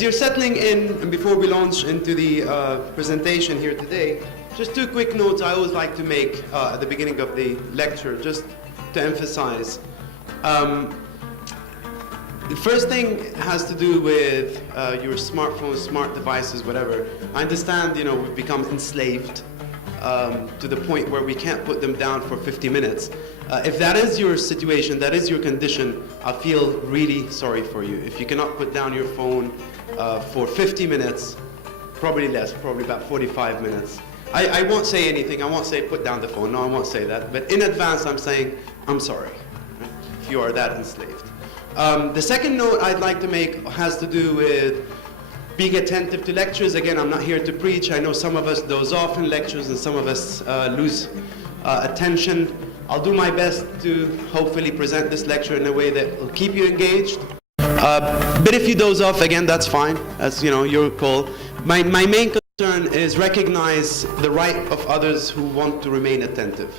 As you're settling in, and before we launch into the presentation here today, just two quick notes I always like to make at the beginning of the lecture, just to emphasize. The first thing has to do with your smartphones, smart devices, whatever. I understand, we've become enslaved to the point where we can't put them down for 50 minutes. If that is your situation, that is your condition, I feel really sorry for you. If you cannot put down your phone for 50 minutes, probably less, probably about 45 minutes. I won't say anything. I won't say put down the phone. No, I won't say that. But in advance, I'm saying I'm sorry, right? If you are that enslaved. The second note I'd like to make has to do with being attentive to lectures. Again, I'm not here to preach. I know some of us doze off in lectures and some of us lose attention. I'll do my best to hopefully present this lecture in a way that will keep you engaged. But if you doze off, again, that's fine. That's, your call. My main concern is recognize the right of others who want to remain attentive.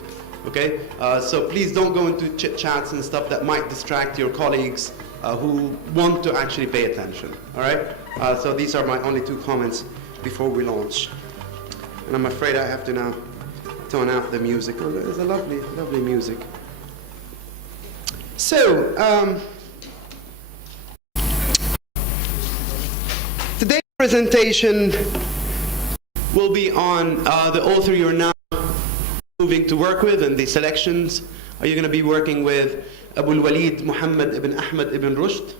Okay? So please don't go into chit-chats and stuff that might distract your colleagues who want to actually pay attention. All right? So these are my only two comments before we launch. And I'm afraid I have to now tone out the music. Oh, there's a lovely, lovely music. So, today's presentation will be on the author you're now moving to work with, and the selections. You're going to be working with Abu al-Walid Muhammad ibn Ahmad ibn Rushd,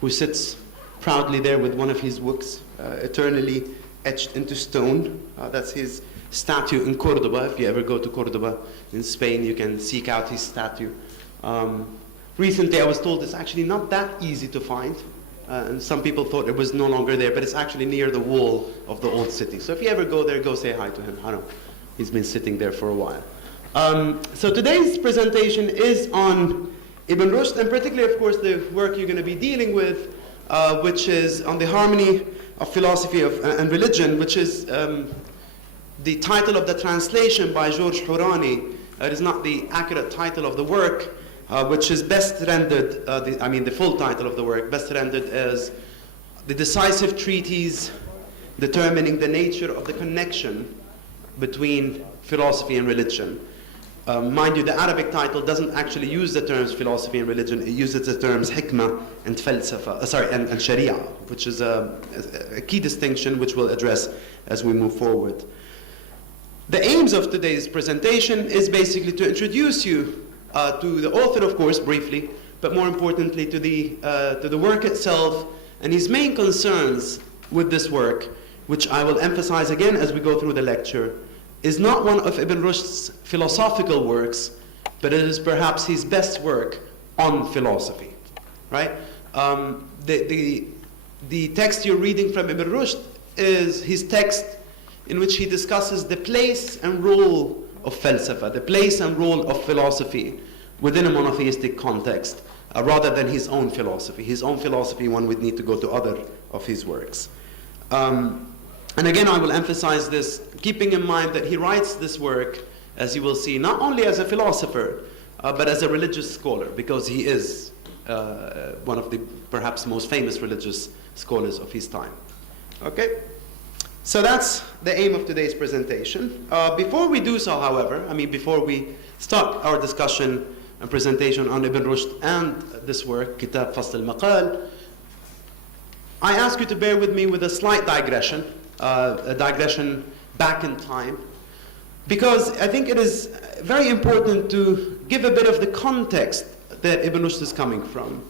who sits proudly there with one of his books, eternally etched into stone. That's his statue in Cordoba. If you ever go to Cordoba in Spain, you can seek out his statue. Recently, I was told it's actually not that easy to find. And some people thought it was no longer there, but it's actually near the wall of the old city. So if you ever go there, go say hi to him. I know he's been sitting there for a while. So today's presentation is on Ibn Rushd, and particularly, of course, the work you're going to be dealing with, which is on the harmony of philosophy and religion, which is the title of the translation by George Hourani. It is not the accurate title of the work, which is best rendered, the full title of the work, best rendered as The Decisive Treatise Determining the Nature of the Connection Between Philosophy and Religion. Mind you, the Arabic title doesn't actually use the terms philosophy and religion. It uses the terms hikmah and falsafa, and sharia, which is a key distinction which we'll address as we move forward. The aims of today's presentation is basically to introduce you to the author, of course, briefly, but more importantly to the work itself and his main concerns with this work, which I will emphasize again as we go through the lecture, is not one of Ibn Rushd's philosophical works, but it is perhaps his best work on philosophy, right? The text you're reading from Ibn Rushd is his text in which he discusses the place and role of falsafa, the place and role of philosophy within a monotheistic context, rather than his own philosophy. His own philosophy, one would need to go to other of his works. And again, I will emphasize this, keeping in mind that he writes this work, as you will see, not only as a philosopher, but as a religious scholar, because he is one of the perhaps most famous religious scholars of his time. Okay? So that's the aim of today's presentation. Before we do so, however, before we start our discussion and presentation on Ibn Rushd and this work, Kitab Fasl al-Maqal, I ask you to bear with me with a slight digression, a digression back in time, because I think it is very important to give a bit of the context that Ibn Rushd is coming from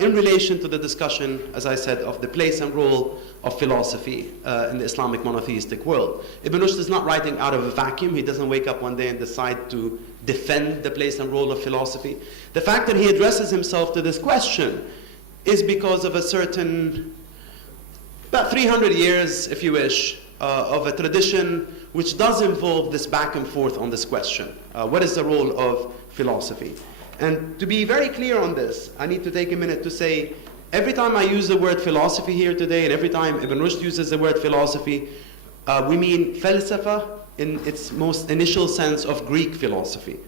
in relation to the discussion, as I said, of the place and role of philosophy in the Islamic monotheistic world. Ibn Rushd is not writing out of a vacuum. He doesn't wake up one day and decide to defend the place and role of philosophy. The fact that he addresses himself to this question is because of a certain, about 300 years, if you wish, of a tradition which does involve this back and forth on this question. What is the role of philosophy? And to be very clear on this, I need to take a minute to say, every time I use the word philosophy here today, and every time Ibn Rushd uses the word philosophy, we mean falsafa in its most initial sense of Greek philosophy.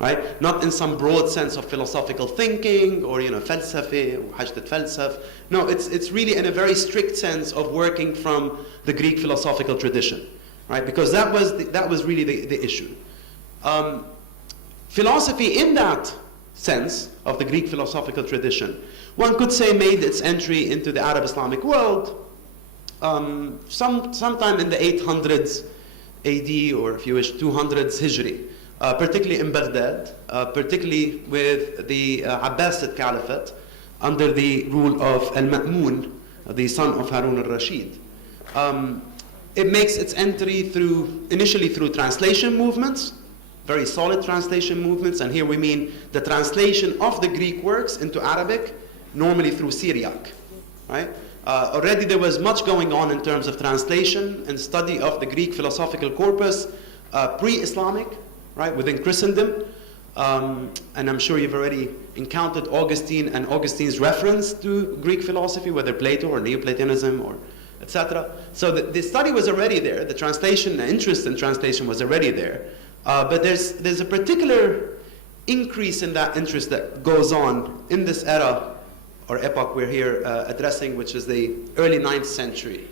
right? Not in some broad sense of philosophical thinking or, فلسفة, حاجة الفلسفة. No, it's really in a very strict sense of working from the Greek philosophical tradition, right? Because that was really the issue. Philosophy in that sense of the Greek philosophical tradition, one could say made its entry into the Arab Islamic world sometime in the 800s AD, or if you wish, 200s Hijri, particularly in Baghdad, particularly with the Abbasid Caliphate under the rule of Al-Ma'mun, the son of Harun al-Rashid. It makes its entry initially through translation movements, very solid translation movements, and here we mean the translation of the Greek works into Arabic, normally through Syriac, right? Already there was much going on in terms of translation and study of the Greek philosophical corpus, pre-Islamic, right, within Christendom. And I'm sure you've already encountered Augustine and Augustine's reference to Greek philosophy, whether Plato or Neoplatonism or etc. So the study was already there. The translation, the interest in translation was already there. But there's a particular increase in that interest that goes on in this era or epoch we're here addressing, which is the early 9th century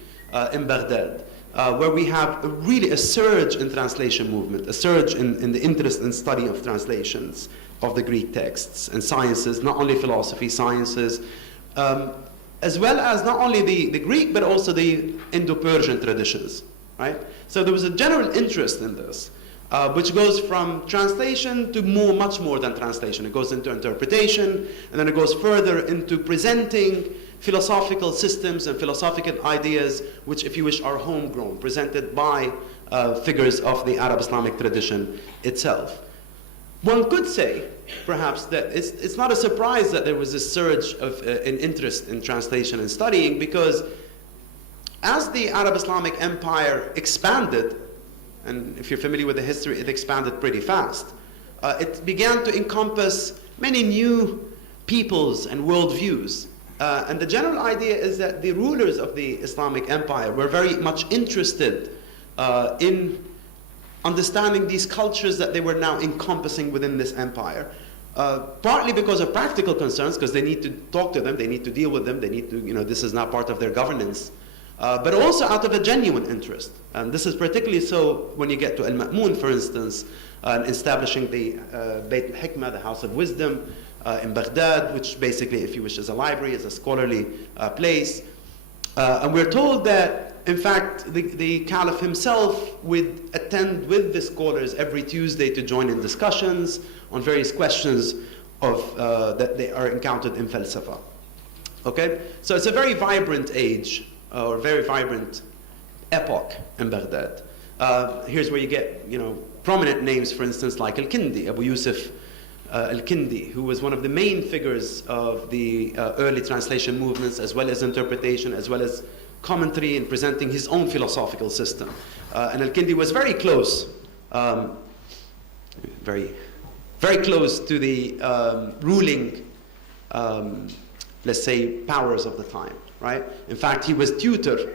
in Baghdad, where we have really a surge in translation movement, a surge in the interest in study of translations of the Greek texts and sciences, not only philosophy, sciences, as well as not only the Greek, but also the Indo-Persian traditions, right? So there was a general interest in this, which goes from translation to much more than translation. It goes into interpretation, and then it goes further into presenting philosophical systems and philosophical ideas, which, if you wish, are homegrown, presented by figures of the Arab Islamic tradition itself. One could say, perhaps, that it's not a surprise that there was this surge in interest in translation and studying, because as the Arab Islamic Empire expanded, and if you're familiar with the history, it expanded pretty fast, it began to encompass many new peoples and worldviews. And the general idea is that the rulers of the Islamic Empire were very much interested in understanding these cultures that they were now encompassing within this empire. Partly because of practical concerns, because they need to talk to them, they need to deal with them, they need to, this is not part of their governance. But also out of a genuine interest. And this is particularly so when you get to Al-Ma'mun, for instance, establishing the Bayt al-Hikmah, the House of Wisdom, in Baghdad, which basically, if you wish, is a library, is a scholarly place. And we're told that, in fact, the Caliph himself would attend with the scholars every Tuesday to join in discussions on various questions that they are encountered in Falsafa. Okay? So it's a very vibrant age, or very vibrant epoch in Baghdad. Here's where you get, prominent names, for instance, like Al-Kindi, Abu Yusuf Al-Kindi, who was one of the main figures of the early translation movements, as well as interpretation, as well as commentary, and presenting his own philosophical system. And Al-Kindi was very close, very, very close to the ruling, let's say, powers of the time, right? In fact, he was tutor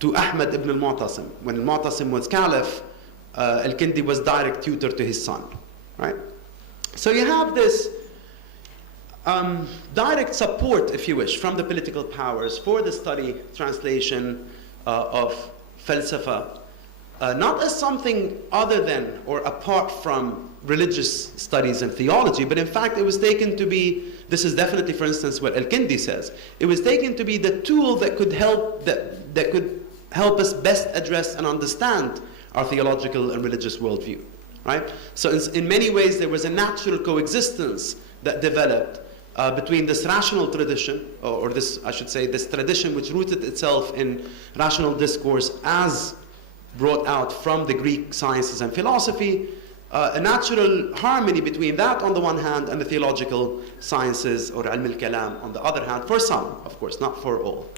to Ahmad ibn al-Mu'tasim. When al-Mu'tasim was caliph, Al-Kindi was direct tutor to his son, right? So you have this direct support, if you wish, from the political powers for the study, translation of Falsafa, not as something other than or apart from religious studies and theology, but in fact it was taken to be, this is definitely, for instance, what Al-Kindi says, it was taken to be the tool that could help, that could help us best address and understand our theological and religious worldview, right? So in many ways there was a natural coexistence that developed between this rational tradition, or this, I should say, this tradition which rooted itself in rational discourse as brought out from the Greek sciences and philosophy, a natural harmony between that on the one hand and the theological sciences, or ilm al-kalam, on the other hand, for some, of course, not for all.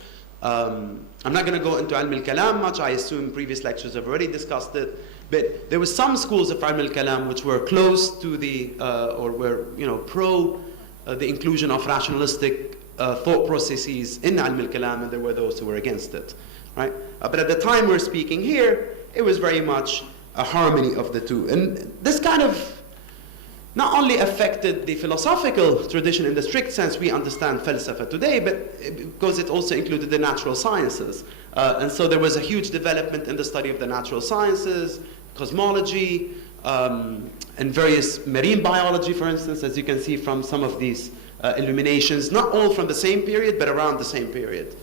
I'm not going to go into ilm al-kalam much. I assume previous lectures have already discussed it. But there were some schools of ilm al-kalam which were close to the, or were, pro the inclusion of rationalistic thought processes in ilm al-kalam, and there were those who were against it, right? But at the time we're speaking here, it was very much a harmony of the two. And this kind of not only affected the philosophical tradition in the strict sense we understand falsafa today, but because it also included the natural sciences. And so there was a huge development in the study of the natural sciences, cosmology, and various marine biology, for instance, as you can see from some of these illuminations, not all from the same period, but around the same period,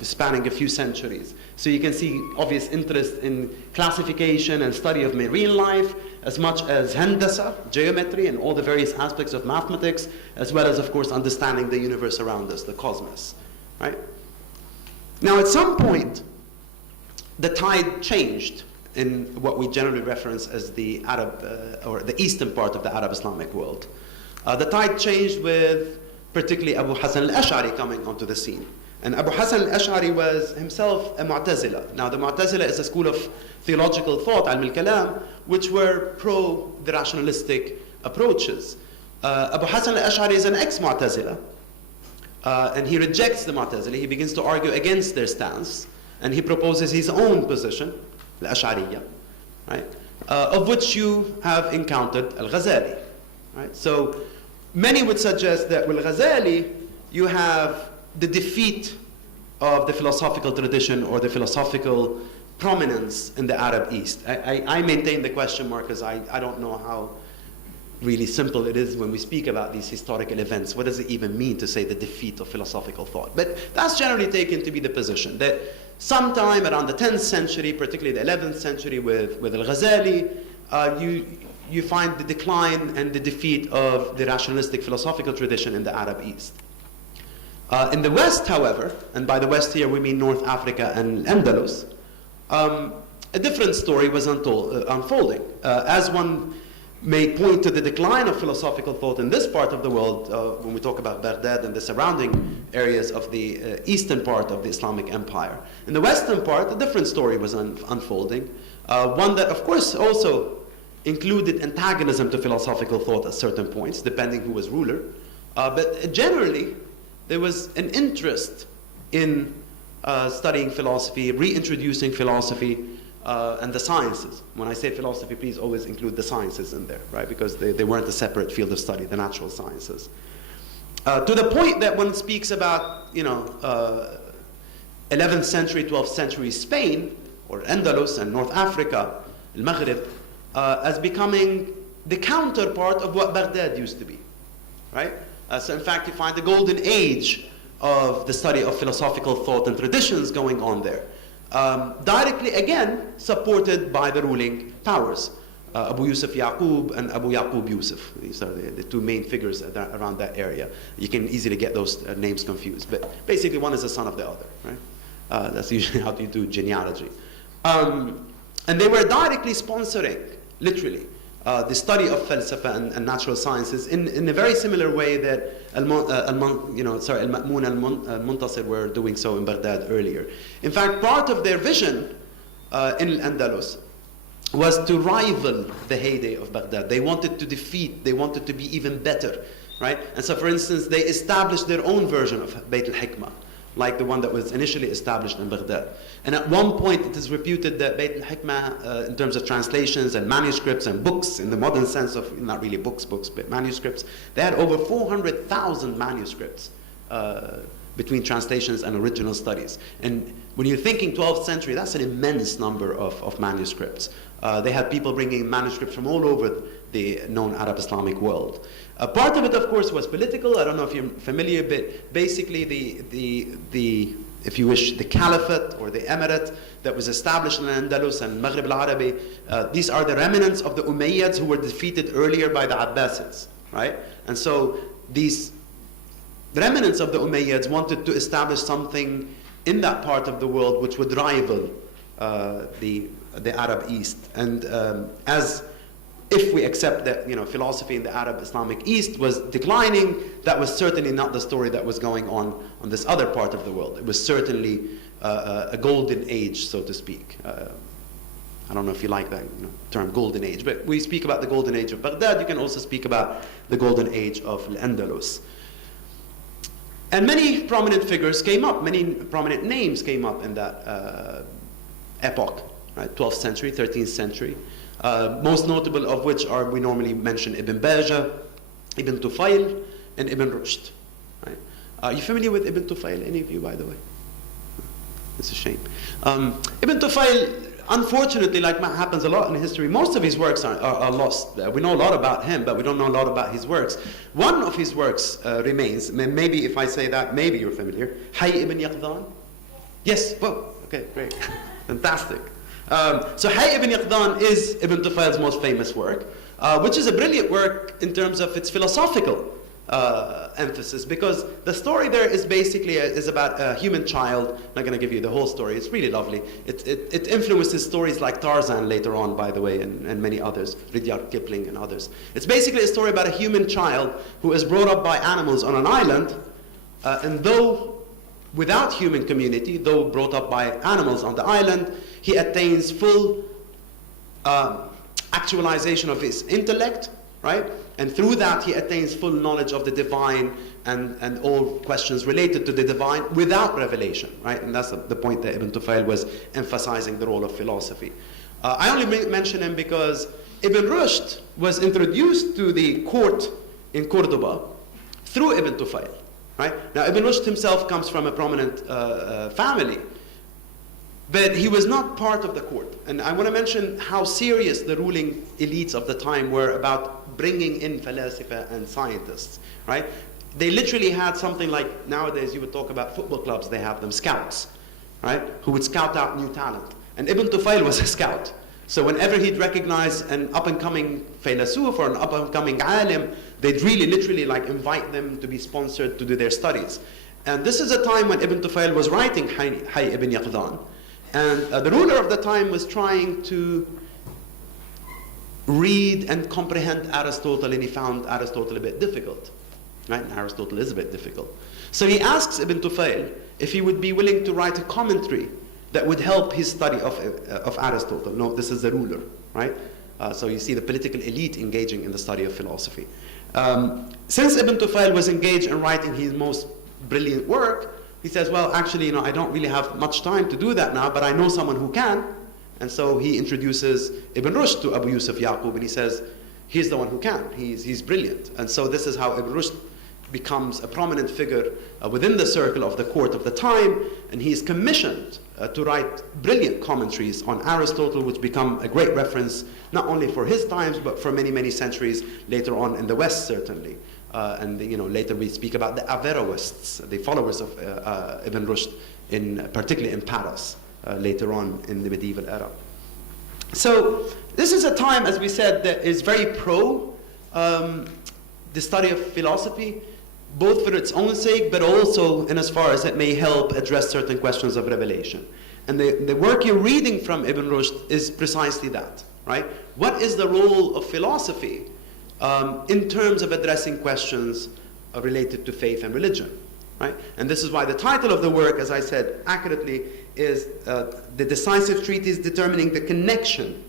spanning a few centuries. So you can see obvious interest in classification and study of marine life, as much as handasa, geometry, and all the various aspects of mathematics, as well as, of course, understanding the universe around us, the cosmos, right? Now, at some point, the tide changed in what we generally reference as the Arab, or the eastern part of the Arab Islamic world. The tide changed with particularly Abu Hassan al-Ash'ari coming onto the scene. And Abu Hassan al-Ash'ari was himself a Mu'tazila. Now, the Mu'tazila is a school of theological thought, Ilm al-Kalam, which were pro the rationalistic approaches. Abu Hassan al-Ash'ari is an ex-Mu'tazila, and he rejects the Mu'tazila. He begins to argue against their stance, and he proposes his own position, al-Ash'ariyya, right? Of which you have encountered al-Ghazali, right? So many would suggest that with al-Ghazali, you have the defeat of the philosophical tradition or the philosophical prominence in the Arab East. I maintain the question mark because I don't know how really simple it is when we speak about these historical events. What does it even mean to say the defeat of philosophical thought? But that's generally taken to be the position, that sometime around the 10th century, particularly the 11th century with al-Ghazali, you find the decline and the defeat of the rationalistic philosophical tradition in the Arab East. In the West, however, and by the West here we mean North Africa and Andalus, a different story was unfolding. As one may point to the decline of philosophical thought in this part of the world, when we talk about Baghdad and the surrounding areas of the eastern part of the Islamic Empire. In the western part, a different story was unfolding, one that, of course, also included antagonism to philosophical thought at certain points, depending who was ruler. But generally, there was an interest in studying philosophy, reintroducing philosophy, and the sciences. When I say philosophy, please always include the sciences in there, right? Because they weren't a separate field of study, the natural sciences. To the point that one speaks about, 11th century, 12th century Spain, or Andalus and North Africa, al-Maghrib, as becoming the counterpart of what Baghdad used to be, right? So in fact, you find the golden age of the study of philosophical thought and traditions going on there. Directly, again, supported by the ruling powers. Abu Yusuf Yaqub and Abu Yaqub Yusuf. These are the two main figures around that area. You can easily get those names confused. But basically, one is the son of the other, right? That's usually how you do genealogy. And they were directly sponsoring, literally, the study of falsafa and natural sciences in a very similar way that Al-Ma'mun al-Muntasir were doing so in Baghdad earlier. In fact, part of their vision in Al-Andalus was to rival the heyday of Baghdad. They wanted to defeat, they wanted to be even better, right? And so, for instance, they established their own version of Bayt al-Hikmah, like the one that was initially established in Baghdad. And at one point, it is reputed that Bayt al-Hikmah, in terms of translations and manuscripts and books, in the modern sense of, not really books, but manuscripts, they had over 400,000 manuscripts between translations and original studies. And when you're thinking 12th century, that's an immense number of manuscripts. They had people bringing manuscripts from all over the known Arab Islamic world. Part of it, of course, was political. I don't know if you're familiar, but basically the if you wish, the caliphate or the emirate that was established in Andalus and Maghrib al-Arabi, these are the remnants of the Umayyads who were defeated earlier by the Abbasids, right? And so these remnants of the Umayyads wanted to establish something in that part of the world which would rival the Arab East. And as if we accept that philosophy in the Arab Islamic East was declining, that was certainly not the story that was going on this other part of the world. It was certainly a golden age, so to speak. I don't know if you like that term, golden age, but we speak about the golden age of Baghdad. You can also speak about the golden age of Al-Andalus. And many prominent figures came up, many prominent names came up in that epoch, right? 12th century, 13th century. Most notable of which are, we normally mention Ibn Bajjah, Ibn Tufayl, and Ibn Rushd. Right? Are you familiar with Ibn Tufayl, any of you, by the way? It's a shame. Ibn Tufayl, unfortunately, like happens a lot in history, most of his works are lost. We know a lot about him, but we don't know a lot about his works. One of his works remains. Maybe if I say that, maybe you're familiar. Hayy ibn Yaqdhan? Yes, whoa, okay, great. Fantastic. So Hayy ibn Yaqdhan is Ibn Tufayl's most famous work, which is a brilliant work in terms of its philosophical emphasis, because the story there is basically is about a human child. I'm not going to give you the whole story. It's really lovely. It influences stories like Tarzan later on, by the way, and many others, Rudyard Kipling and others. It's basically a story about a human child who is brought up by animals on an island, and though without human community, though brought up by animals on the island, he attains full actualization of his intellect, right? And through that, he attains full knowledge of the divine and all questions related to the divine without revelation, right? And that's the point that Ibn Tufayl was emphasizing, the role of philosophy. I only mention him because Ibn Rushd was introduced to the court in Cordoba through Ibn Tufayl, right? Now, Ibn Rushd himself comes from a prominent family, but he was not part of the court. And I want to mention how serious the ruling elites of the time were about bringing in falasifa and scientists, right? They literally had something like, nowadays you would talk about football clubs, they have them scouts, right? Who would scout out new talent. And Ibn Tufayl was a scout. So whenever he'd recognize an up-and-coming falasuf or an up-and-coming alim, they'd really literally like invite them to be sponsored to do their studies. And this is a time when Ibn Tufayl was writing Hayy ibn Yaqdhan. And the ruler of the time was trying to read and comprehend Aristotle, and he found Aristotle a bit difficult. Right? And Aristotle is a bit difficult. So he asks Ibn Tufayl if he would be willing to write a commentary that would help his study of Aristotle. No, this is the ruler, right? So you see the political elite engaging in the study of philosophy. Since Ibn Tufayl was engaged in writing his most brilliant work, he says, well, actually, I don't really have much time to do that now, but I know someone who can. And so he introduces Ibn Rushd to Abu Yusuf Yaqub, and he says, he's the one who can. He's brilliant. And so this is how Ibn Rushd becomes a prominent figure within the circle of the court of the time, and he is commissioned to write brilliant commentaries on Aristotle, which become a great reference not only for his times, but for many, many centuries later on in the West, certainly. And later we speak about the Averroists, the followers of Ibn Rushd, particularly in Paris, later on in the medieval era. So this is a time, as we said, that is very pro the study of philosophy, both for its own sake, but also in as far as it may help address certain questions of revelation. And the work you're reading from Ibn Rushd is precisely that, right? What is the role of philosophy in terms of addressing questions related to faith and religion, right? And this is why the title of the work, as I said accurately, is The Decisive Treatise Determining the Connection,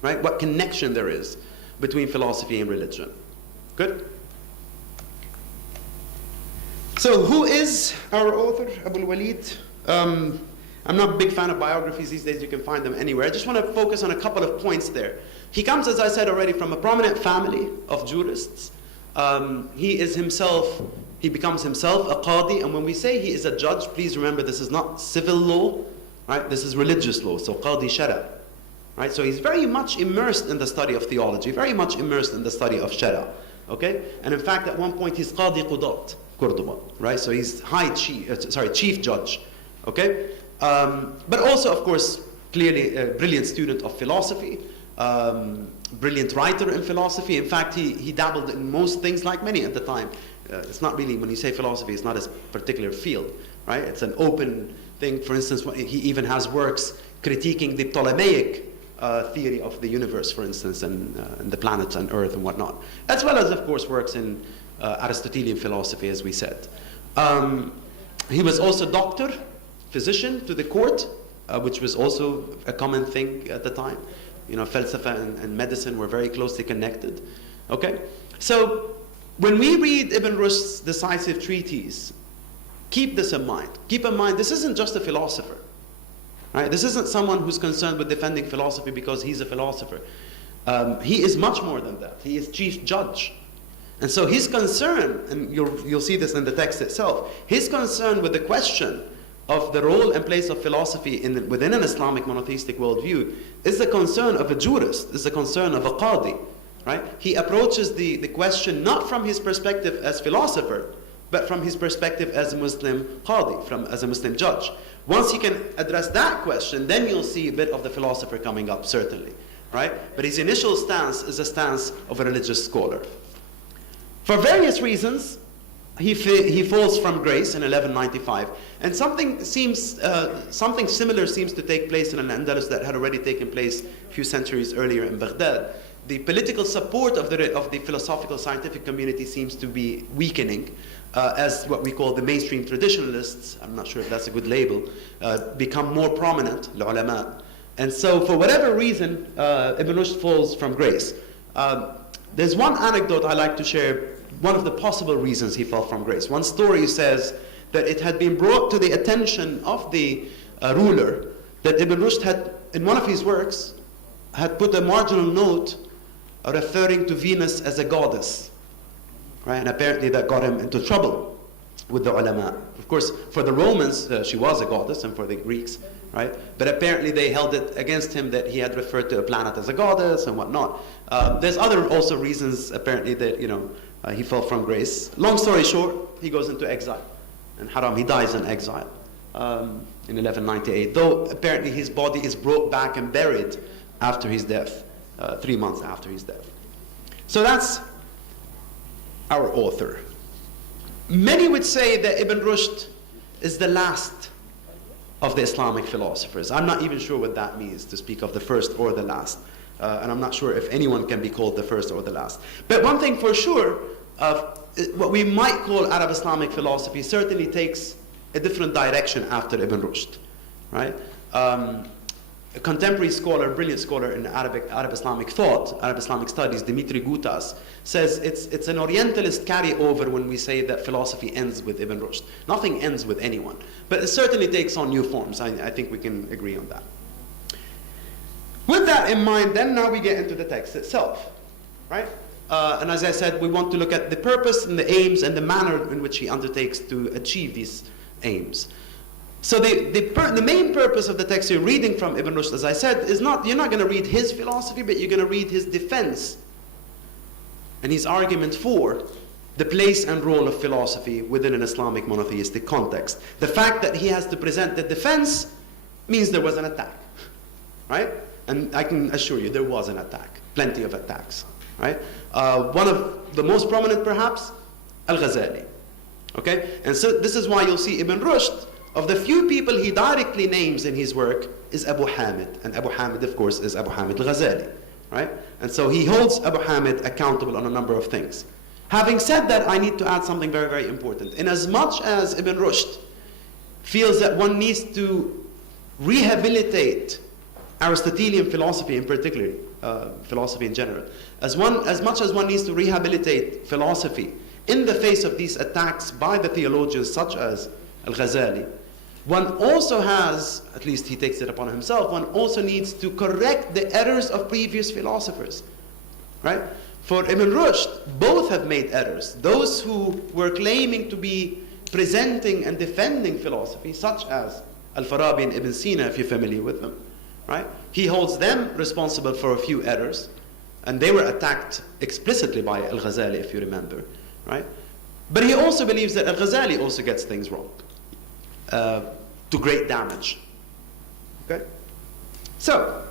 right? What connection there is between philosophy and religion. Good? So who is our author, Abu al-Walid? I'm not a big fan of biographies these days. You can find them anywhere. I just want to focus on a couple of points there. He comes, as I said already, from a prominent family of jurists. He becomes himself a qadi, and when we say he is a judge, please remember this is not civil law, right? This is religious law, so qadi shara, right? So he's very much immersed in the study of theology, very much immersed in the study of shara, okay? And in fact, at one point, he's qadi qudat, Cordoba, right? So he's chief judge, okay? But also, of course, clearly a brilliant student of philosophy, brilliant writer in philosophy. In fact, he dabbled in most things like many at the time. It's not really, when you say philosophy, it's not his particular field, right? It's an open thing. For instance, he even has works critiquing the Ptolemaic theory of the universe, for instance, and the planets and Earth and whatnot, as well as, of course, works in Aristotelian philosophy, as we said. He was also doctor, physician to the court, which was also a common thing at the time. Falsafa and medicine were very closely connected. Okay? So when we read Ibn Rushd's decisive treatise, keep this in mind. Keep in mind, this isn't just a philosopher. Right? This isn't someone who's concerned with defending philosophy because he's a philosopher. He is much more than that. He is chief judge. And so his concern, and you'll see this in the text itself, his concern with the question of the role and place of philosophy within an Islamic monotheistic worldview is the concern of a jurist, is the concern of a qadi. Right? He approaches the question not from his perspective as philosopher, but from his perspective as a Muslim qadi, as a Muslim judge. Once he can address that question, then you'll see a bit of the philosopher coming up, certainly. Right? But his initial stance is a stance of a religious scholar. For various reasons, he falls from grace in 1195, and something similar seems to take place in Al-Andalus that had already taken place a few centuries earlier in Baghdad. The political support of the philosophical scientific community seems to be weakening as what we call the mainstream traditionalists, I'm not sure if that's a good label, become more prominent, al-ulama. And so for whatever reason, Ibn Rushd falls from grace. There's one anecdote I like to share, one of the possible reasons he fell from grace. One story says that it had been brought to the attention of the ruler that Ibn Rushd had, in one of his works, had put a marginal note referring to Venus as a goddess. Right? And apparently that got him into trouble with the ulama. Of course, for the Romans, she was a goddess, and for the Greeks, right? But apparently they held it against him that he had referred to a planet as a goddess and whatnot. There's other also reasons, apparently, that he fell from grace. Long story short, he goes into exile. And Haram, he dies in exile in 1198. Though apparently his body is brought back and buried after his death, 3 months after his death. So that's our author. Many would say that Ibn Rushd is the last of the Islamic philosophers. I'm not even sure what that means, to speak of the first or the last. And I'm not sure if anyone can be called the first or the last. But one thing for sure, what we might call Arab Islamic philosophy certainly takes a different direction after Ibn Rushd. Right? A contemporary scholar, brilliant scholar in Arab Islamic thought, Arab Islamic studies, Dimitri Gutas, says it's an Orientalist carryover when we say that philosophy ends with Ibn Rushd. Nothing ends with anyone. But it certainly takes on new forms. I think we can agree on that. With that in mind, then now we get into the text itself. Right? And as I said, we want to look at the purpose and the aims and the manner in which he undertakes to achieve these aims. So the main purpose of the text you're reading from Ibn Rushd, as I said, is not, you're not going to read his philosophy, but you're going to read his defense and his argument for the place and role of philosophy within an Islamic monotheistic context. The fact that he has to present the defense means there was an attack, right? And I can assure you there was an attack, plenty of attacks, right? One of the most prominent, perhaps, Al-Ghazali, okay? And so this is why you'll see Ibn Rushd, of the few people he directly names in his work, is Abu Hamid. And Abu Hamid, of course, is Abu Hamid al-Ghazali, right? And so he holds Abu Hamid accountable on a number of things. Having said that, I need to add something very, very important. In as much as Ibn Rushd feels that one needs to rehabilitate Aristotelian philosophy in particular, philosophy in general, as much as one needs to rehabilitate philosophy in the face of these attacks by the theologians such as Al-Ghazali, one also has, at least he takes it upon himself, one also needs to correct the errors of previous philosophers, right? For Ibn Rushd, both have made errors. Those who were claiming to be presenting and defending philosophy, such as Al-Farabi and Ibn Sina, if you're familiar with them, right? He holds them responsible for a few errors, and they were attacked explicitly by Al-Ghazali, if you remember, right? But he also believes that Al-Ghazali also gets things wrong, to great damage. Okay? So,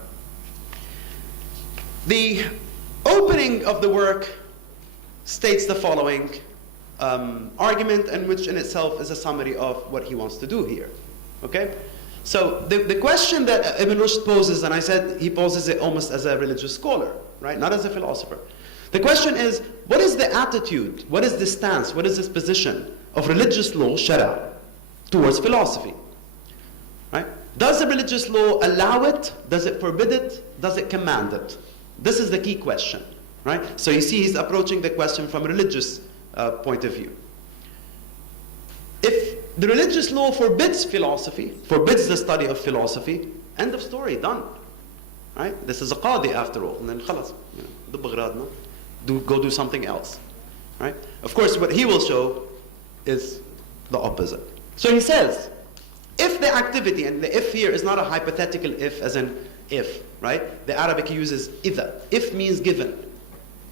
the opening of the work states the following argument, and which in itself is a summary of what he wants to do here. Okay? So, the question that Ibn Rushd poses, and I said he poses it almost as a religious scholar, right? Not as a philosopher. The question is, what is the attitude, what is the stance, what is this position of religious law, Shara, towards philosophy? Right? Does the religious law allow it? Does it forbid it? Does it command it? This is the key question. Right? So you see he's approaching the question from a religious point of view. If the religious law forbids philosophy, forbids the study of philosophy. End of story, done. Right? This is a qadi after all. And then خلاص, go do something else. Right? Of course, what he will show is the opposite. So he says, if the activity, and the if here is not a hypothetical if as in if, right? The Arabic uses إذا. If means given.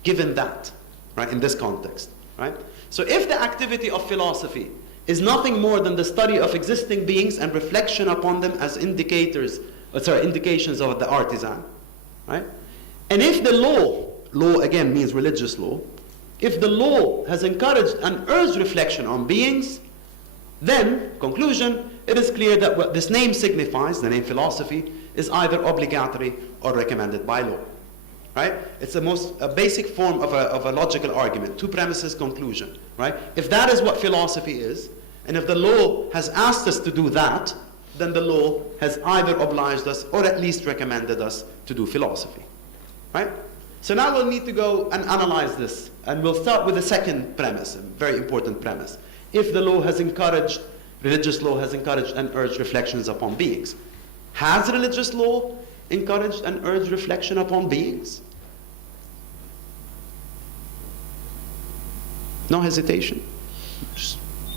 Given that, right? In this context, right? So if the activity of philosophy is nothing more than the study of existing beings and reflection upon them as indications of the artisan, right? And if the law again means religious law, if the law has encouraged and urged reflection on beings, then, conclusion, it is clear that what this name signifies, the name philosophy, is either obligatory or recommended by law. Right? It's a basic form of a logical argument. Two premises, conclusion. Right? If that is what philosophy is, and if the law has asked us to do that, then the law has either obliged us or at least recommended us to do philosophy. Right? So now we'll need to go and analyze this. And we'll start with the second premise, a very important premise. If the law has encouraged, religious law has encouraged and urged reflections upon beings. Has religious law encouraged and urged reflection upon beings? No hesitation.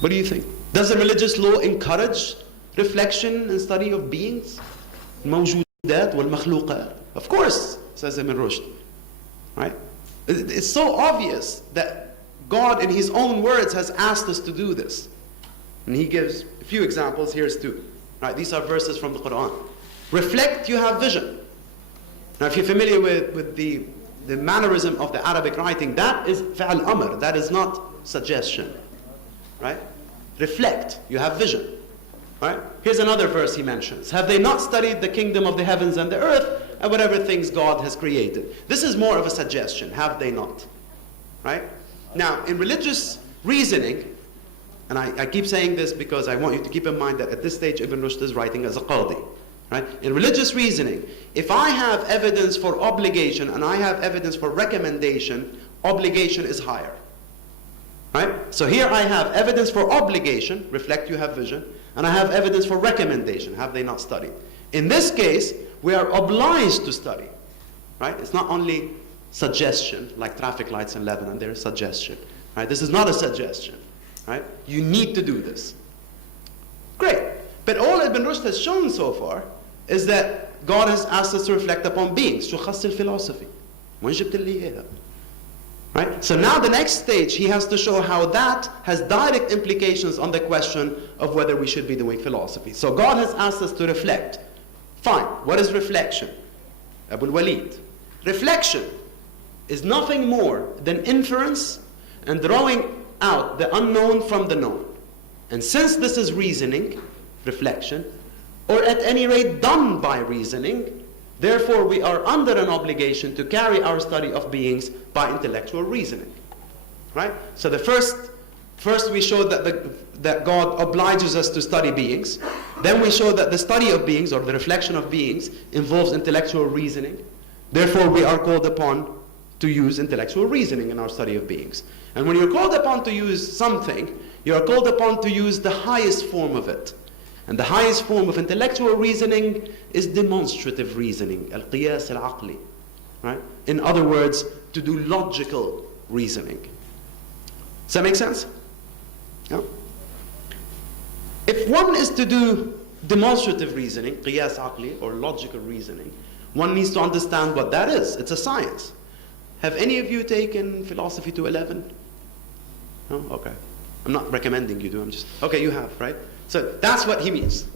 What do you think? Does the religious law encourage reflection and study of beings? الموجودات والمخلوقات. Of course, says Ibn Rushd. Right? It's so obvious that God in his own words has asked us to do this. And he gives a few examples. Here's two. Right? These are verses from the Quran. Reflect, you have vision. Now if you're familiar with the mannerism of the Arabic writing, that is fa'al amr, that is not suggestion. Right? Reflect, you have vision. Right? Here's another verse he mentions. Have they not studied the kingdom of the heavens and the earth and whatever things God has created? This is more of a suggestion. Have they not? Right? Now, in religious reasoning, and I keep saying this because I want you to keep in mind that at this stage Ibn Rushd is writing as a qadi. Right? In religious reasoning, if I have evidence for obligation and I have evidence for recommendation, obligation is higher. Right? So here I have evidence for obligation, reflect, you have vision, and I have evidence for recommendation, have they not studied? In this case, we are obliged to study. Right? It's not only suggestion, like traffic lights in Lebanon, there is suggestion. Right? This is not a suggestion. Right? You need to do this. Great. But all Ibn Rushd has shown so far is that God has asked us to reflect upon beings. شو خص الفلسفة؟ وين جبت لي إياها? Right? So now the next stage, he has to show how that has direct implications on the question of whether we should be doing philosophy. So God has asked us to reflect. Fine. What is reflection? Abu al-Walid. Reflection is nothing more than inference and drawing out the unknown from the known. And since this is reasoning, reflection, or at any rate done by reasoning, therefore we are under an obligation to carry our study of beings by intellectual reasoning. Right? So the first we showed that God obliges us to study beings. Then we showed that the study of beings, or the reflection of beings, involves intellectual reasoning. Therefore we are called upon to use intellectual reasoning in our study of beings. And when you're called upon to use something, you are called upon to use the highest form of it. And the highest form of intellectual reasoning is demonstrative reasoning, al-qiyas al-aqli. Right? In other words, to do logical reasoning. Does that make sense? Yeah? If one is to do demonstrative reasoning, qiyas aqli, or logical reasoning, one needs to understand what that is. It's a science. Have any of you taken philosophy 211? No? Okay. I'm not recommending you do. I'm just, okay, you have, right? So that's what he means.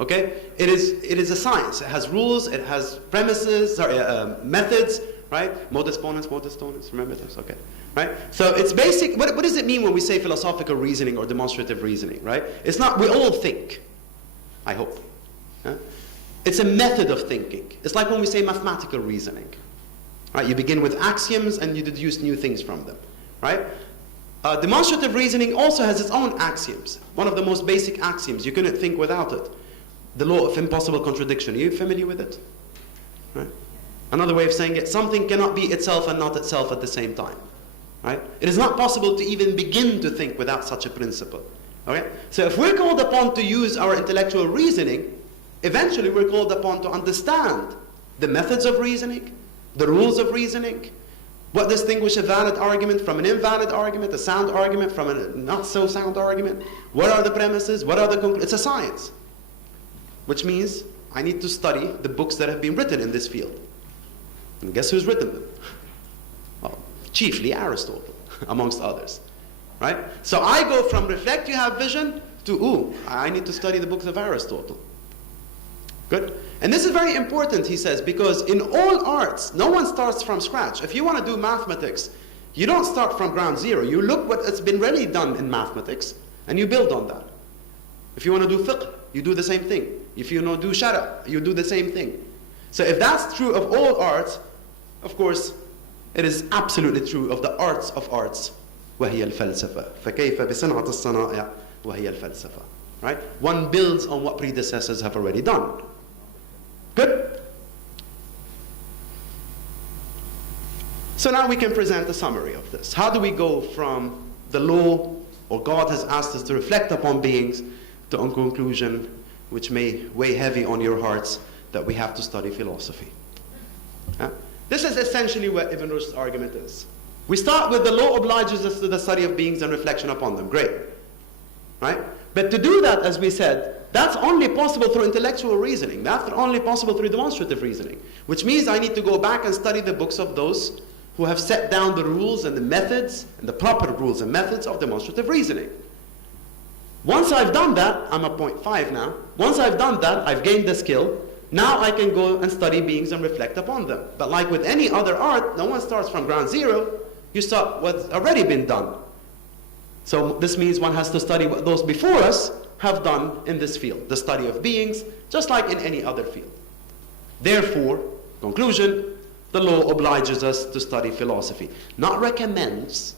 Okay? It is a science. It has rules, it has premises, methods, right? Modus ponens, remember this? Okay. Right? So it's basic. What does it mean when we say philosophical reasoning or demonstrative reasoning, right? It's not, we all think, I hope. Yeah? It's a method of thinking. It's like when we say mathematical reasoning. Right? You begin with axioms and you deduce new things from them. Right? Demonstrative reasoning also has its own axioms. One of the most basic axioms, you couldn't think without it. The law of impossible contradiction. Are you familiar with it? Right? Another way of saying it, something cannot be itself and not itself at the same time. Right? It is not possible to even begin to think without such a principle. Okay? So if we're called upon to use our intellectual reasoning, eventually we're called upon to understand the methods of reasoning, the rules of reasoning, what distinguishes a valid argument from an invalid argument, a sound argument from a not so sound argument, what are the premises, what are the conclusions. It's a science, which means I need to study the books that have been written in this field. And guess who's written them? Well, chiefly Aristotle, amongst others. Right? So I go from reflect, you have vision, to, I need to study the books of Aristotle. Good? And this is very important, he says, because in all arts, no one starts from scratch. If you want to do mathematics, you don't start from ground zero. You look what has been really done in mathematics, and you build on that. If you want to do fiqh, you do the same thing. If you want to do shara, you do the same thing. So if that's true of all arts, of course, it is absolutely true of the arts of arts. وهي الفلسفة فكيف بصنعة الصنائع وهي الفلسفة. Right? One builds on what predecessors have already done. Good? So now we can present a summary of this. How do we go from the law, or God has asked us to reflect upon beings, to a conclusion which may weigh heavy on your hearts, that we have to study philosophy? This is essentially what Ibn Rushd's argument is. We start with the law obliges us to the study of beings and reflection upon them. Great. Right? But to do that, as we said, that's only possible through intellectual reasoning. That's only possible through demonstrative reasoning. Which means I need to go back and study the books of those who have set down the rules and the methods, and the proper rules and methods of demonstrative reasoning. Once I've done that, I'm at point 5 now. Once I've done that, I've gained the skill. Now I can go and study beings and reflect upon them. But like with any other art, no one starts from ground zero. You start what's already been done. So this means one has to study what those before us have done in this field, the study of beings, just like in any other field. Therefore, conclusion, the law obliges us to study philosophy. Not recommends.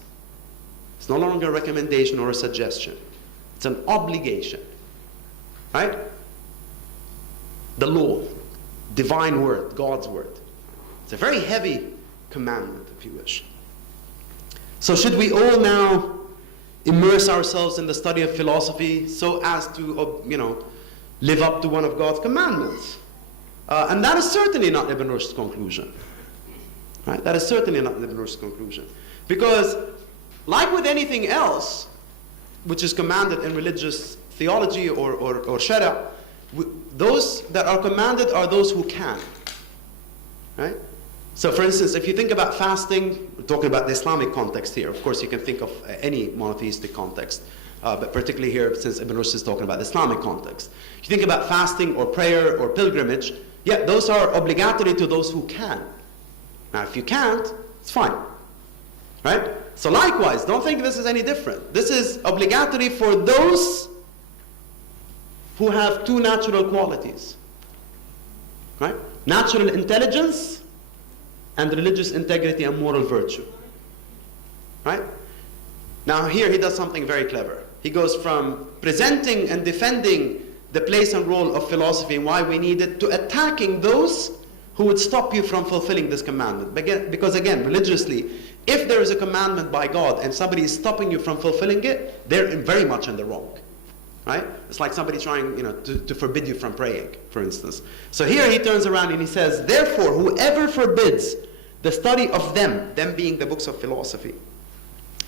It's no longer a recommendation or a suggestion. It's an obligation. Right? The law, divine word, God's word. It's a very heavy commandment, if you wish. So should we all now immerse ourselves in the study of philosophy so as to, live up to one of God's commandments? And that is certainly not Ibn Rushd's conclusion. Right? That is certainly not Ibn Rushd's conclusion. Because, like with anything else, which is commanded in religious theology or shara, those that are commanded are those who can. Right? So for instance, if you think about fasting, we're talking about the Islamic context here. Of course, you can think of any monotheistic context, but particularly here, since Ibn Rushd is talking about the Islamic context. If you think about fasting or prayer or pilgrimage, yeah, those are obligatory to those who can. Now, if you can't, it's fine. Right? So likewise, don't think this is any different. This is obligatory for those who have two natural qualities. Right? Natural intelligence and religious integrity and moral virtue. Right? Now here he does something very clever. He goes from presenting and defending the place and role of philosophy and why we need it, to attacking those who would stop you from fulfilling this commandment. Because again, religiously, if there is a commandment by God and somebody is stopping you from fulfilling it, they're very much in the wrong. Right? It's like somebody trying, to forbid you from praying, for instance. So here he turns around and he says, therefore, whoever forbids the study of them being the books of philosophy,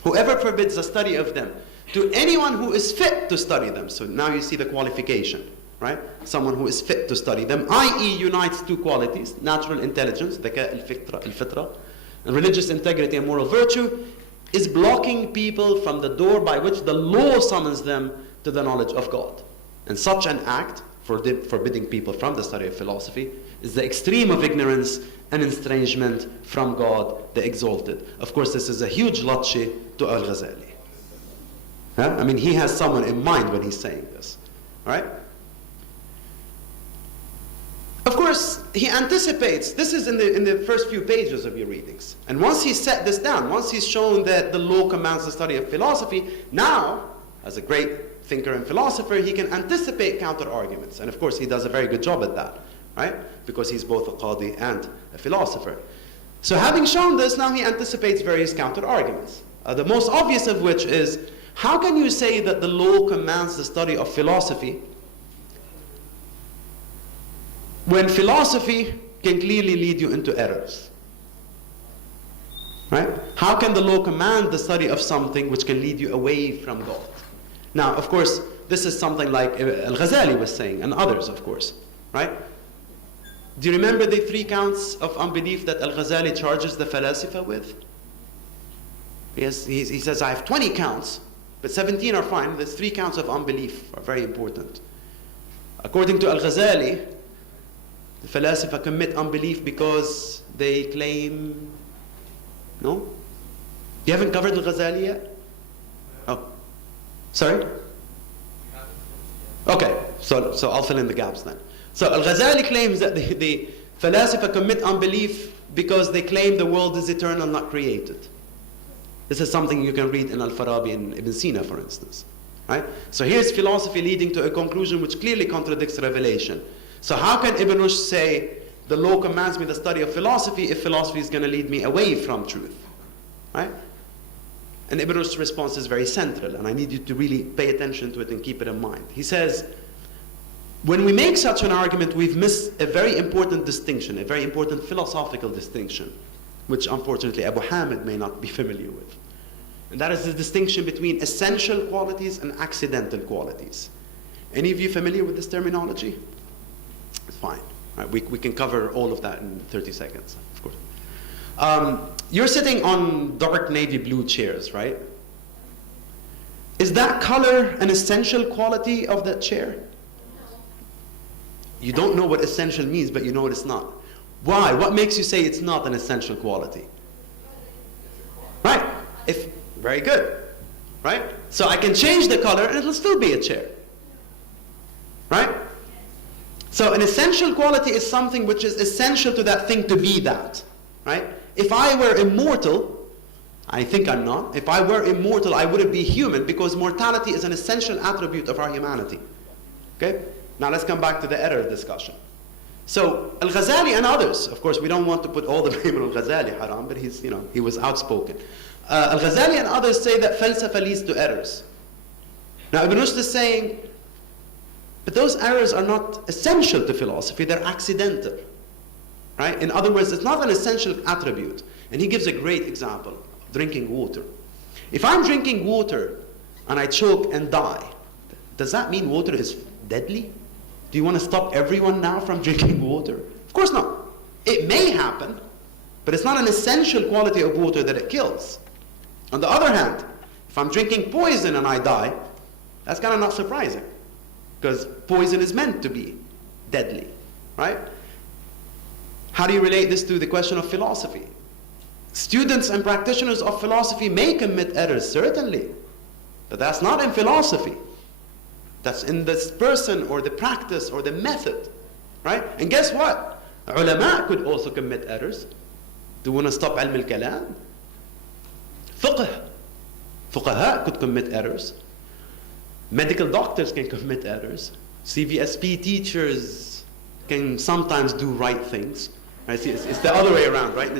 whoever forbids the study of them to anyone who is fit to study them. So now you see the qualification, right? Someone who is fit to study them, i.e. unites two qualities, natural intelligence, al-fitra, and religious integrity and moral virtue, is blocking people from the door by which the law summons them to the knowledge of God. And such an act, forbidding people from the study of philosophy, is the extreme of ignorance and estrangement from God, the Exalted. Of course, this is a huge latchi to Al-Ghazali. I mean, he has someone in mind when he's saying this. Right? Of course, he anticipates, this is in the first few pages of your readings. And once he's set this down, once he's shown that the law commands the study of philosophy, now, as a great thinker and philosopher, he can anticipate counter-arguments. And of course, he does a very good job at that, right? Because he's both a qadi and a philosopher. So having shown this, now he anticipates various counter-arguments. The most obvious of which is, How can you say that the law commands the study of philosophy when philosophy can clearly lead you into errors? Right? How can the law command the study of something which can lead you away from God? Now, of course, this is something like Al-Ghazali was saying, and others, of course. Right? Do you remember the 3 counts of unbelief that Al-Ghazali charges the Falasifa with? Yes, he says, I have 20 counts, but 17 are fine. There's 3 counts of unbelief are very important. According to Al-Ghazali, the Falasifa commit unbelief because they claim... No? You haven't covered Al-Ghazali yet? Oh. Sorry? Okay, so I'll fill in the gaps then. So Al-Ghazali claims that the Falasifa commit unbelief because they claim the world is eternal, not created. This is something you can read in Al-Farabi and Ibn Sina, for instance. Right? So here's philosophy leading to a conclusion which clearly contradicts revelation. So how can Ibn Rushd say, the law commands me the study of philosophy if philosophy is going to lead me away from truth? Right? And Ibn Rushd's response is very central, and I need you to really pay attention to it and keep it in mind. He says, when we make such an argument, we've missed a very important distinction, a very important philosophical distinction, which unfortunately Abu Hamid may not be familiar with. And that is the distinction between essential qualities and accidental qualities. Any of you familiar with this terminology? It's fine. Right, we can cover all of that in 30 seconds, of course. You're sitting on dark navy blue chairs, right? Is that color an essential quality of that chair? You don't know what essential means, but you know what it's not. Why? What makes you say it's not an essential quality? Right. Very good. Right? So I can change the color and it'll still be a chair. Right? So an essential quality is something which is essential to that thing to be that. Right? If I were immortal, I think I'm not. If I were immortal, I wouldn't be human because mortality is an essential attribute of our humanity. Okay? Now let's come back to the error discussion. So Al-Ghazali and others, of course we don't want to put all the blame on Al-Ghazali, haram, but he was outspoken. Al-Ghazali and others say that falsafa leads to errors. Now Ibn Rushd is saying, but those errors are not essential to philosophy, they're accidental. Right? In other words, it's not an essential attribute. And he gives a great example, drinking water. If I'm drinking water and I choke and die, does that mean water is deadly? Do you want to stop everyone now from drinking water? Of course not. It may happen, but it's not an essential quality of water that it kills. On the other hand, if I'm drinking poison and I die, that's kind of not surprising, because poison is meant to be deadly, right? How do you relate this to the question of philosophy? Students and practitioners of philosophy may commit errors, certainly, but that's not in philosophy. That's in this person or the practice or the method, right? And guess what? Ulama could also commit errors. Do you want to stop ilm al-kalam? Fuqaha could commit errors. Medical doctors can commit errors. CVSP teachers can sometimes do right things. Right? See, it's the other way around, right?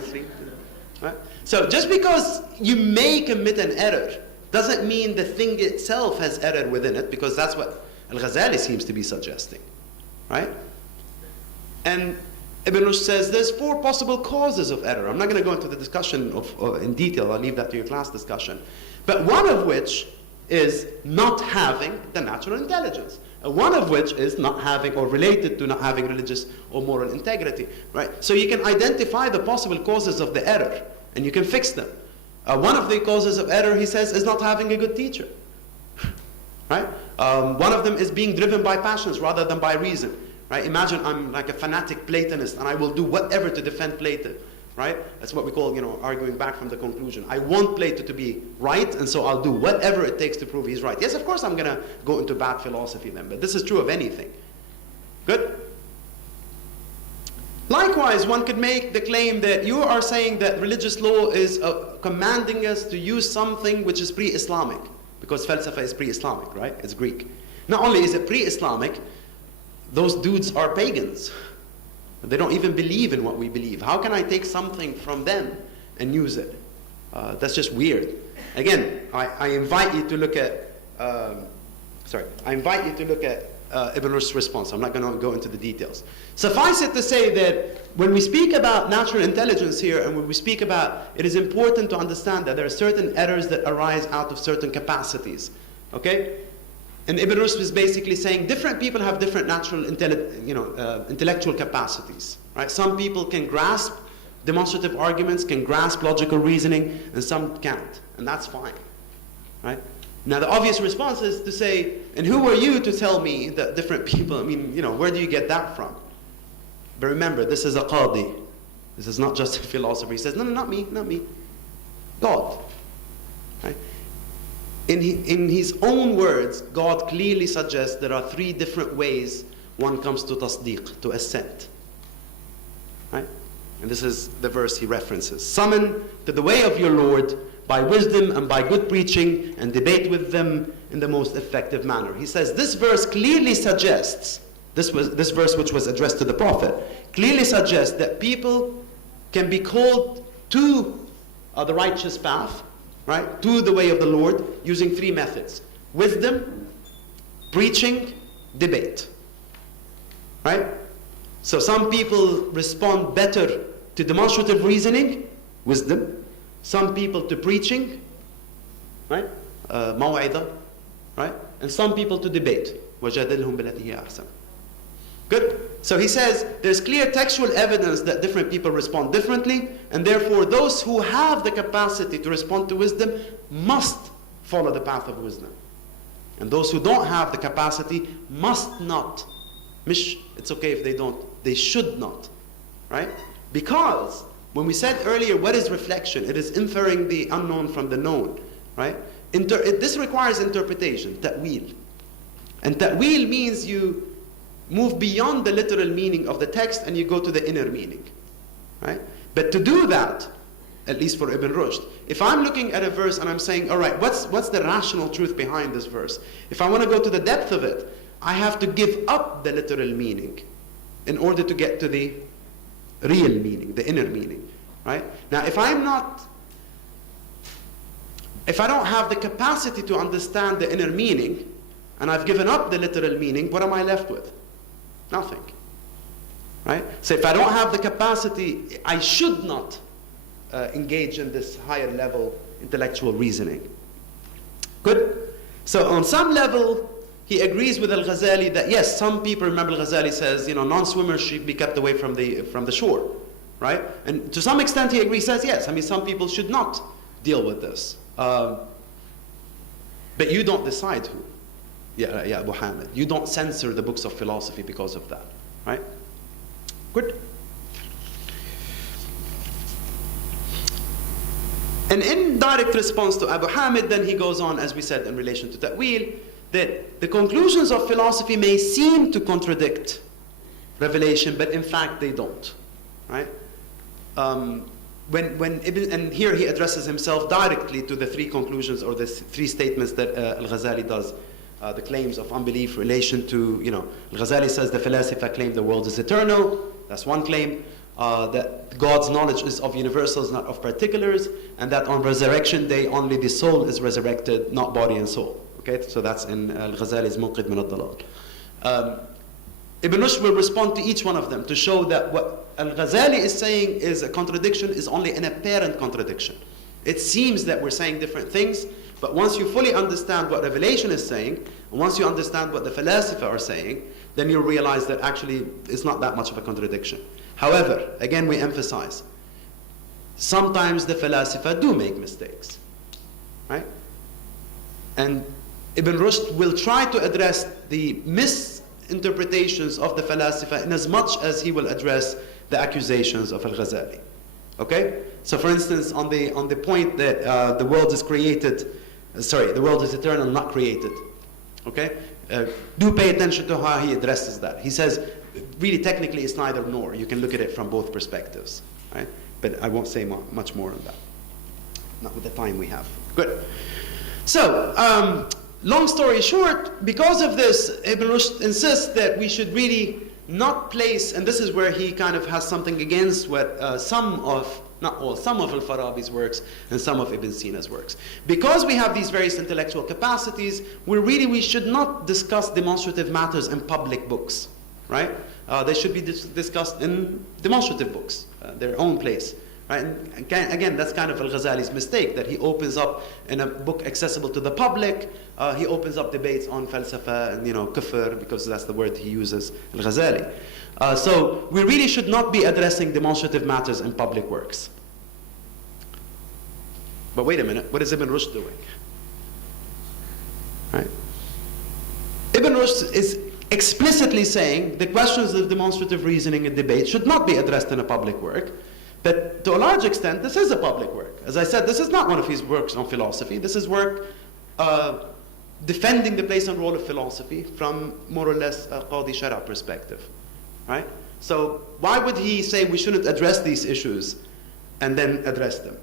Right? So just because you may commit an error doesn't mean the thing itself has error within it, because that's what Al-Ghazali seems to be suggesting, right? And Ibn Rushd says there's 4 possible causes of error. I'm not going to go into the discussion in detail. I'll leave that to your class discussion. But one of which is not having the natural intelligence. And one of which is not having, or related to not having, religious or moral integrity, right? So you can identify the possible causes of the error, and you can fix them. One of the causes of error, he says, is not having a good teacher. Right? One of them is being driven by passions rather than by reason. Right? Imagine I'm like a fanatic Platonist and I will do whatever to defend Plato. Right? That's what we call, arguing back from the conclusion. I want Plato to be right, and so I'll do whatever it takes to prove he's right. Yes, of course I'm going to go into bad philosophy then, but this is true of anything. Good? Likewise, one could make the claim that you are saying that religious law is commanding us to use something which is pre-Islamic, because falsafa is pre-Islamic, right? It's Greek. Not only is it pre-Islamic, those dudes are pagans. They don't even believe in what we believe. How can I take something from them and use it? That's just weird. Again, I invite you to look at, Ibn Rushd's response. I'm not going to go into the details. Suffice it to say that when we speak about natural intelligence here, and when we speak about, it is important to understand that there are certain errors that arise out of certain capacities. Okay? And Ibn Rushd is basically saying different people have different natural intellectual capacities. Right? Some people can grasp demonstrative arguments, can grasp logical reasoning, and some can't. And that's fine. Right? Now the obvious response is to say, and who are you to tell me that different people, where do you get that from? But remember, this is a qadi. This is not just a philosopher. He says, no, not me. God. Right? In his own words, God clearly suggests there are three different ways one comes to tasdeeq, to assent. Right? And this is the verse he references. Summon to the way of your Lord by wisdom and by good preaching, and debate with them in the most effective manner. He says this verse clearly suggests, this verse which was addressed to the Prophet, clearly suggests that people can be called to the righteous path, right, to the way of the Lord, using three methods: wisdom, preaching, debate. Right? So some people respond better to demonstrative reasoning, wisdom. Some people to preaching, right? Maw'idah, right? And some people to debate. وَجَادِلْهُمْ بِالَّتِي هِيَ أَحْسَنُ. Good? So he says there's clear textual evidence that different people respond differently, and therefore those who have the capacity to respond to wisdom must follow the path of wisdom. And those who don't have the capacity must not. It's okay if they don't. They should not. Right? Because when we said earlier, what is reflection? It is inferring the unknown from the known, right? This requires interpretation, ta'wil. And ta'wil means you move beyond the literal meaning of the text and you go to the inner meaning, right? But to do that, at least for Ibn Rushd, if I'm looking at a verse and I'm saying, all right, what's the rational truth behind this verse? If I want to go to the depth of it, I have to give up the literal meaning in order to get to the real meaning, the inner meaning, right? Now, if I don't have the capacity to understand the inner meaning, and I've given up the literal meaning, what am I left with? Nothing, right? So if I don't have the capacity, I should not engage in this higher level intellectual reasoning. Good? So on some level, he agrees with Al-Ghazali that yes, some people, remember Al-Ghazali says, non-swimmers should be kept away from the shore, right? And to some extent he agrees, says yes, some people should not deal with this. But you don't decide who. Yeah, Abu Hamid. You don't censor the books of philosophy because of that, right? Good. And in direct response to Abu Hamid, then he goes on, as we said, in relation to ta'wil, that the conclusions of philosophy may seem to contradict revelation, but in fact they don't, right? And here he addresses himself directly to the three conclusions or the three statements that Al-Ghazali does, the claims of unbelief, relation to, Al-Ghazali says the philosopher claim the world is eternal. That's one claim. That God's knowledge is of universals, not of particulars, and that on resurrection day only the soul is resurrected, not body and soul. Okay, so that's in Al-Ghazali's Munqidh min al-Dalal. Ibn Rushd will respond to each one of them to show that what Al-Ghazali is saying is a contradiction, is only an apparent contradiction. It seems that we're saying different things, but once you fully understand what Revelation is saying, and once you understand what the philosophers are saying, then you'll realize that actually it's not that much of a contradiction. However, again we emphasize, sometimes the philosophers do make mistakes, right? And Ibn Rushd will try to address the misinterpretations of the philosopher in as much as he will address the accusations of Al-Ghazali. Okay? So for instance, on the point that the world is the world is eternal, not created. Okay? Do pay attention to how he addresses that. He says, really technically it's neither nor. You can look at it from both perspectives. Right? But I won't say much more on that. Not with the time we have. Good. So, long story short, because of this, Ibn Rushd insists that we should really not place, and this is where he kind of has something against what not all, some of Al-Farabi's works and some of Ibn Sina's works. Because we have these various intellectual capacities, we should not discuss demonstrative matters in public books, right? They should be discussed in demonstrative books, their own place. Right? And again, that's kind of Al-Ghazali's mistake, that he opens up in a book accessible to the public, he opens up debates on falsafa and kufr, because that's the word he uses, Al-Ghazali. So we really should not be addressing demonstrative matters in public works. But wait a minute, what is Ibn Rushd doing? Right? Ibn Rushd is explicitly saying the questions of demonstrative reasoning and debate should not be addressed in a public work. But to a large extent, this is a public work. As I said, this is not one of his works on philosophy. This is work defending the place and role of philosophy from more or less a Qadi Shara perspective. Right? So why would he say we shouldn't address these issues and then address them?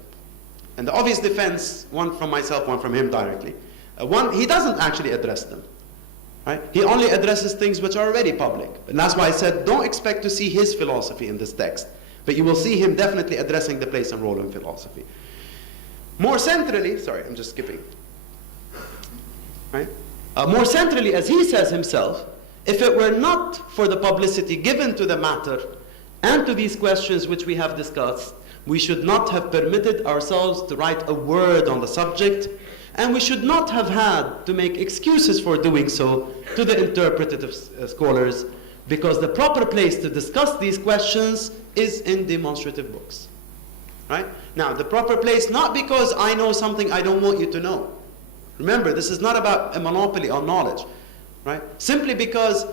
And the obvious defense, one from myself, one from him directly. One, he doesn't actually address them. Right? He only addresses things which are already public. And that's why I said don't expect to see his philosophy in this text. But you will see him definitely addressing the place and role in philosophy. More centrally, sorry, I'm just skipping. Right? More centrally, as he says himself, if it were not for the publicity given to the matter and to these questions which we have discussed, we should not have permitted ourselves to write a word on the subject, and we should not have had to make excuses for doing so to the interpretative scholars, because the proper place to discuss these questions is in demonstrative books. Right? Now, the proper place, not because I know something I don't want you to know. Remember, this is not about a monopoly on knowledge. Right? Simply because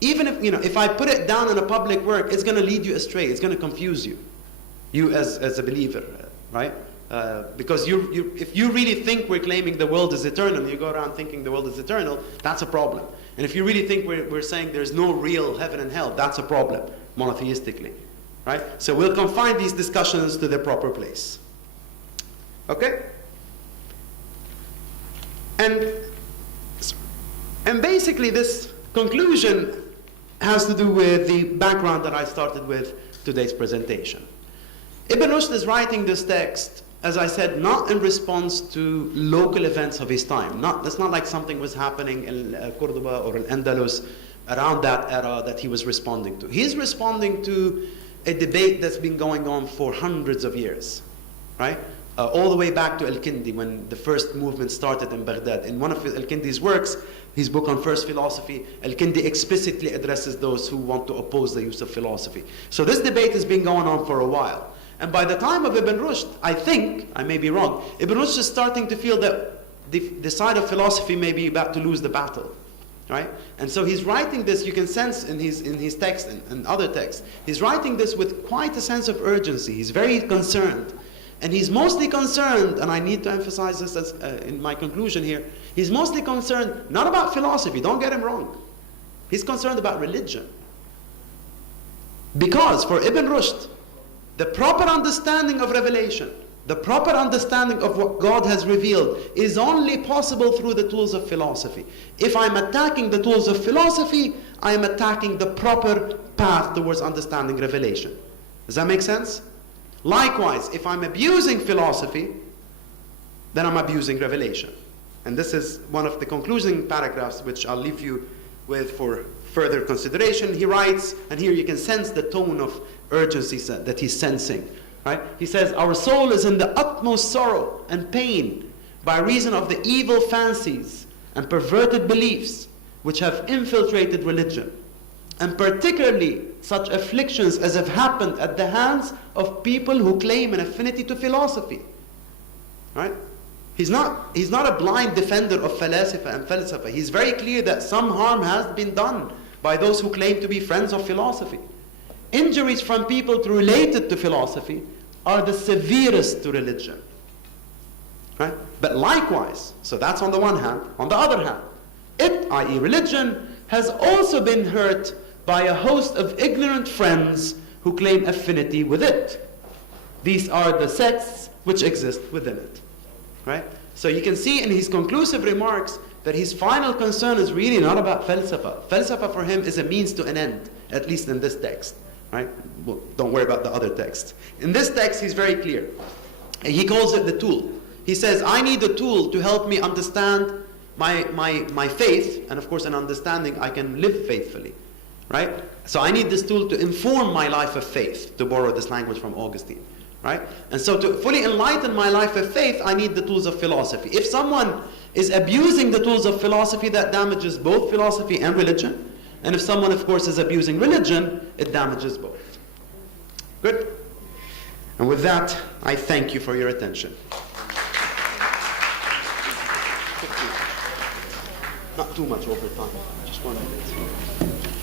even if I put it down in a public work, it's going to lead you astray. It's going to confuse you. You as a believer. Right? Because if you really think we're claiming the world is eternal, you go around thinking the world is eternal, that's a problem. And if you really think we're saying there's no real heaven and hell, that's a problem, monotheistically. Right? So we'll confine these discussions to their proper place. Okay? And basically this conclusion has to do with the background that I started with today's presentation. Ibn Rushd is writing this text, as I said, not in response to local events of his time. It's not like something was happening in Cordoba or in Andalus around that era that he was responding to. He's responding to a debate that's been going on for hundreds of years, right? All the way back to Al-Kindi, when the first movement started in Baghdad. In one of Al-Kindi's works, his book on first philosophy, Al-Kindi explicitly addresses those who want to oppose the use of philosophy. So this debate has been going on for a while. And by the time of Ibn Rushd, I think, I may be wrong, Ibn Rushd is starting to feel that the side of philosophy may be about to lose the battle. Right? And so he's writing this, you can sense in his text and other texts, he's writing this with quite a sense of urgency. He's very concerned. And he's mostly concerned, and I need to emphasize this as, in my conclusion here, he's mostly concerned not about philosophy, don't get him wrong. He's concerned about religion. Because for Ibn Rushd, the proper understanding of revelation, the proper understanding of what God has revealed is only possible through the tools of philosophy. If I'm attacking the tools of philosophy, I am attacking the proper path towards understanding revelation. Does that make sense? Likewise, if I'm abusing philosophy, then I'm abusing revelation. And this is one of the concluding paragraphs which I'll leave you with for further consideration. He writes, and here you can sense the tone of urgency that he's sensing. Right? He says, our soul is in the utmost sorrow and pain by reason of the evil fancies and perverted beliefs which have infiltrated religion, and particularly such afflictions as have happened at the hands of people who claim an affinity to philosophy. Right? He's not a blind defender of falasifa and falsafa. He's very clear that some harm has been done by those who claim to be friends of philosophy. Injuries from people related to philosophy are the severest to religion. Right? But likewise, so that's on the one hand. On the other hand, it, i.e. religion, has also been hurt by a host of ignorant friends who claim affinity with it. These are the sects which exist within it. Right? So you can see in his conclusive remarks that his final concern is really not about falsafa. Falsafa for him is a means to an end, at least in this text. right? Well, don't worry about the other text. In this text, he's very clear. He calls it the tool. He says, I need a tool to help me understand my faith, and of course, in understanding, I can live faithfully, right? So I need this tool to inform my life of faith, to borrow this language from Augustine, right? And so to fully enlighten my life of faith, I need the tools of philosophy. If someone is abusing the tools of philosophy, that damages both philosophy and religion. And if someone, of course, is abusing religion, it damages both. Good? And with that, I thank you for your attention. Not too much over time, just 1 minute.